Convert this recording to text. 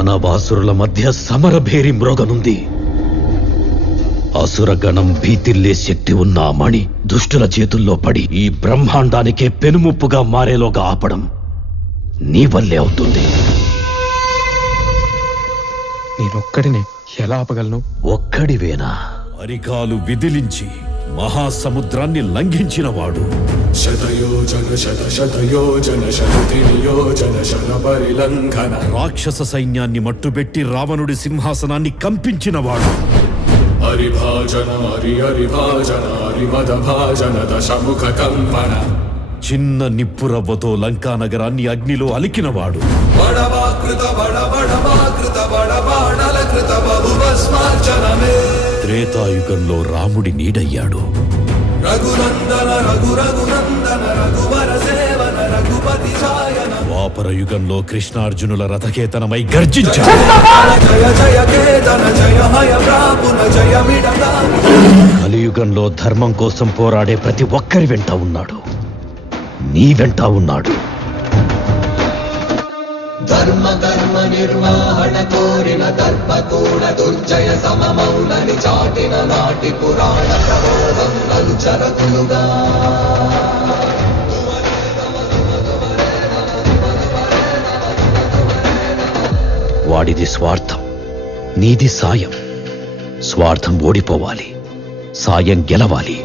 దానవాసురుల మధ్య సమరభేరి మ్రోగనుంది. అసురగణం భీతిల్లే శక్తి ఉన్న ఆ మణి దుష్టుల చేతుల్లో పడి ఈ బ్రహ్మాండానికే పెనుముప్పుగా మారేలోగా ఆపడం నీ వల్లే అవుతుంది. నేనొక్కడినే ఎలా ఆపగలను? ఒక్కడివేనా? అరికాలు విదిలించి మహాసముద్రాన్ని లంఘించినవాడు. శతయోజన శతయోజన శతయోజన శత పరిలంఘన. రాక్షస సైన్యాన్ని మట్టుబెట్టి రావణుడి సింహాసనాన్ని కంపించినవాడు. హరిభాజన హరిభాజన హరిమద భాజన దశముఖ కంపన. చిన్న నిప్పురవ్వతో లంకా నగరాన్ని అగ్నిలో అలికినవాడు. త్రేతాయుగంలో రాముడి నీడయ్యాడు. ద్వాపర యుగంలో కృష్ణార్జునుల రథకేతనమై గర్జించాడు. కలియుగంలో ధర్మం కోసం పోరాడే ప్రతి ఒక్కరి వెంట ఉన్నాడు. నీ వెంట ఉన్నాడు. ధర్మ నిర్వహణ కోరిన దర్పకూడ దుర్జయ సమమౌలని చాటిన నాటి పురాణ ప్రబోధం అనుచరకులుగా. వాడిది స్వార్థం, నీది సాయం. స్వార్థం ఓడిపోవాలి, సాయం గెలవాలి.